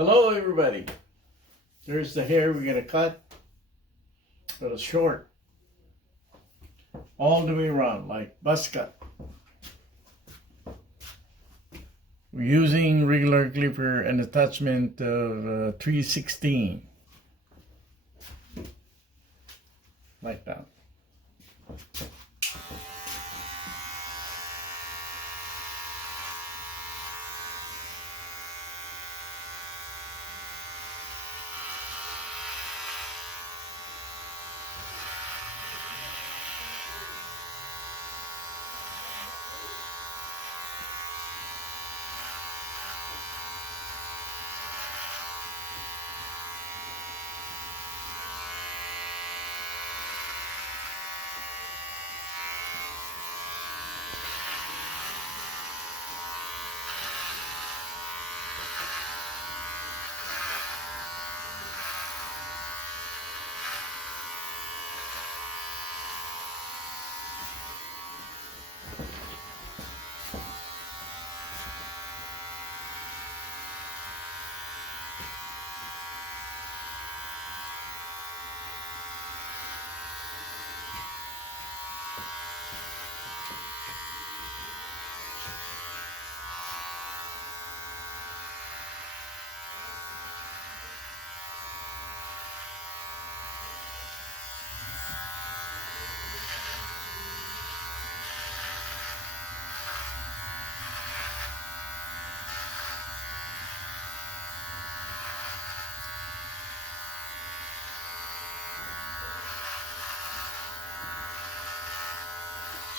Hello everybody. There's the hair we're gonna cut, but it's short. All the way around, like buzz cut. We're using regular clipper and attachment of 316. Like that.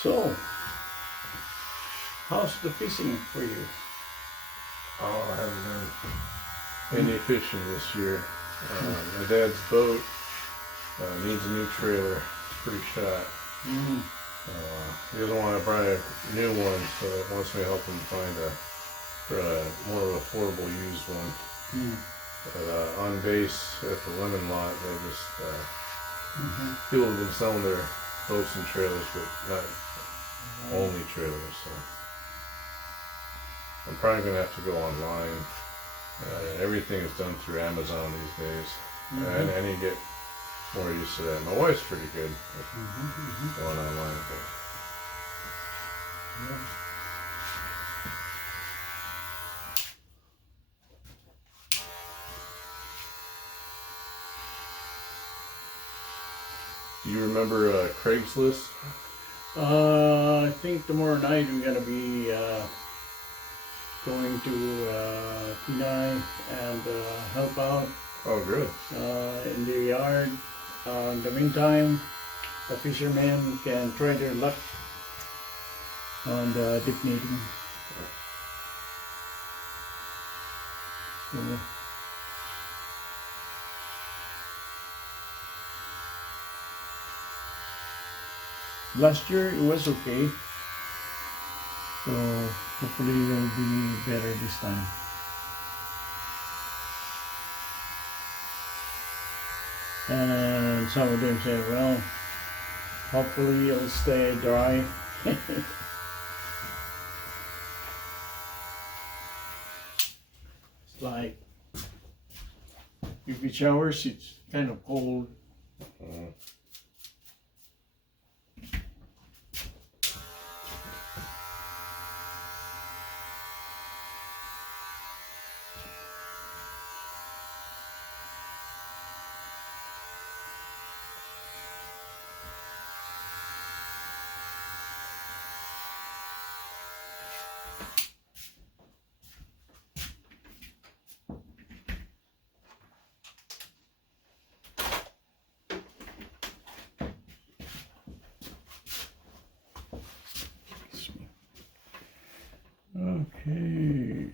So, how's the fishing for you? Oh, I haven't done any fishing this year. My dad's boat needs a new trailer. It's pretty shot. He doesn't want to buy a new one, so he wants me to help him find a more affordable used one. But on base at the Lemon Lot, they just people have been selling their boats and trailers, but not only trailers. So I'm probably gonna have to go online. Everything is done through Amazon these days. I need to get more used to that. My wife's pretty good with going online. Do you remember Craigslist? I think tomorrow night we're gonna be going to Kenai and help out Oh, good. in the yard. In the meantime, the fishermen can try their luck on the dip netting. So, last year it was okay, so hopefully it will be better this time. And some of them say, well, hopefully it'll stay dry. It's like if it showers, it's kind of cold. Okay.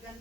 There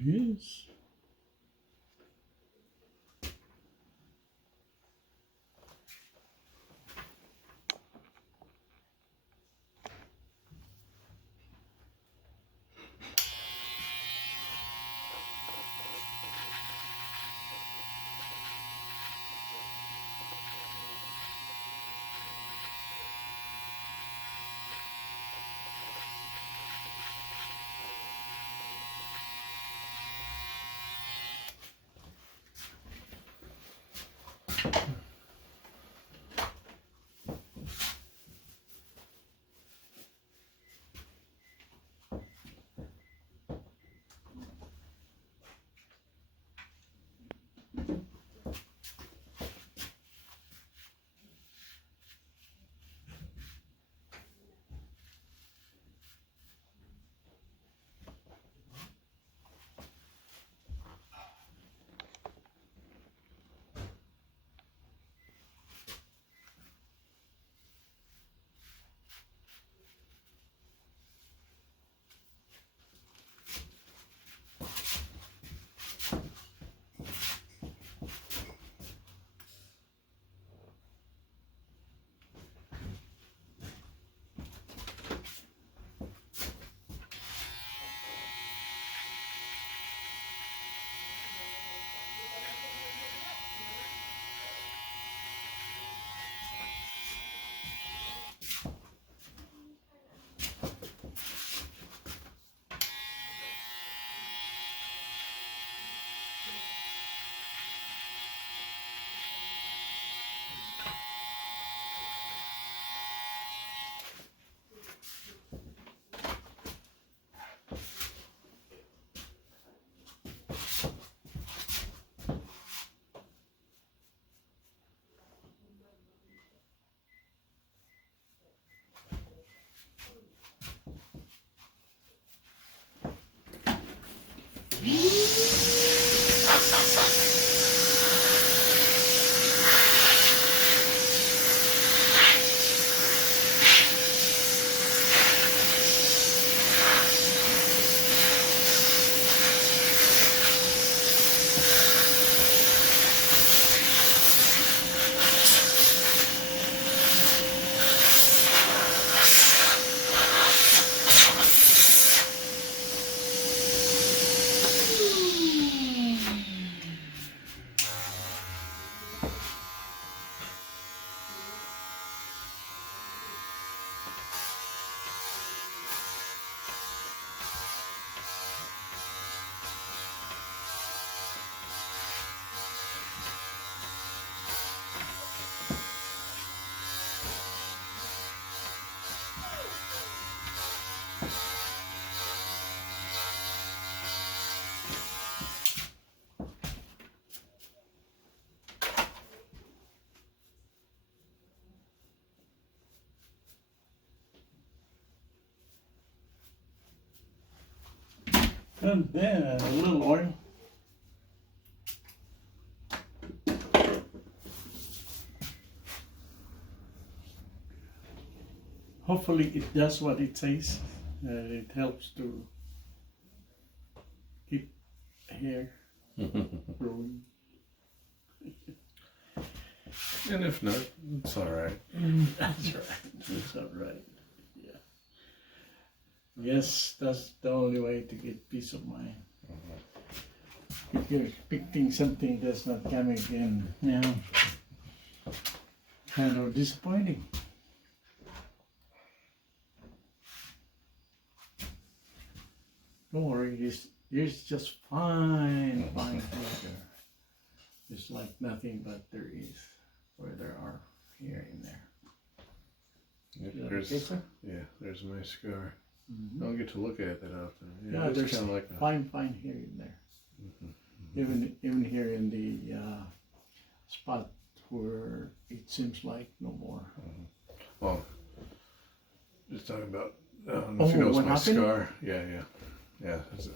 it is. And then a little oil. Hopefully it does what it says. It helps to keep hair growing. And if not, it's all right. That's right. That's all right. Yeah. Yes, that's the only way to get peace of mind. If you're expecting something that's not coming in, kind of disappointing. Don't worry, it's just fine pleasure. It's like nothing but there is, where there are here and there. Yep, Yeah, there's, okay, sir? yeah, there's my scar. Mhm. I don't get to look at it that often. Yeah, it's there's kind of like that. fine here and there. Even here in the spot where it seems like no more. Well, just talking about, I don't Oh, know if you notice what my happened? scar. Yeah.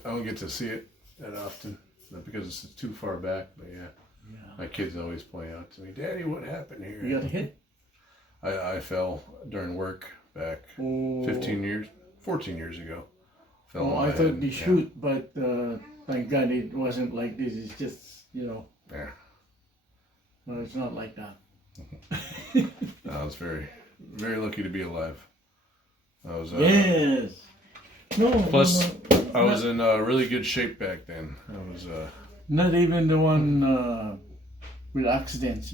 I don't get to see it that often, not because it's too far back, but yeah. Yeah. My kids always point out to me, Daddy, what happened here? You got hit? I fell during work back Oh. 14 years ago. Fell Oh, on I my thought head. they shoot, but thank God it wasn't like this. It's just, Yeah. no, it's not like that. I was very, very lucky to be alive. I was. Yes. No. Plus, no, I was in really good shape back then. I was. Not even the one with accidents,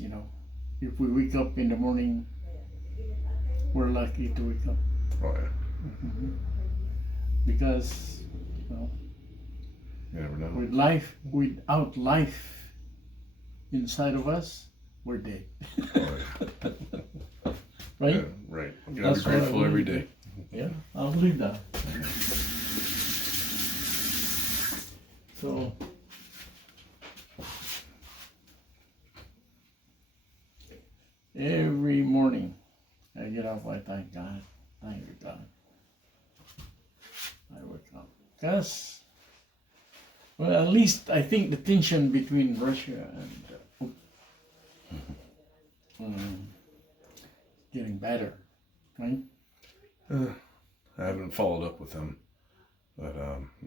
If we wake up in the morning, we're lucky to wake up. Oh yeah. Because, You never know. without life inside of us, we're dead. Oh, yeah. Right? Yeah, right. You gotta be That's what I grateful every believe. day. Yeah, I'll believe that. So, every morning I get up, I thank God. Thank you, God. I wake up. Because, well, at least I think the tension between Russia and getting better, right? I haven't followed up with them, but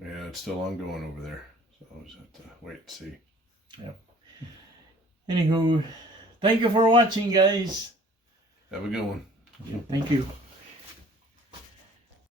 yeah, it's still ongoing over there. So I'll just have to wait and see. Yep. Anywho, thank you for watching, guys. Have a good one. Thank you.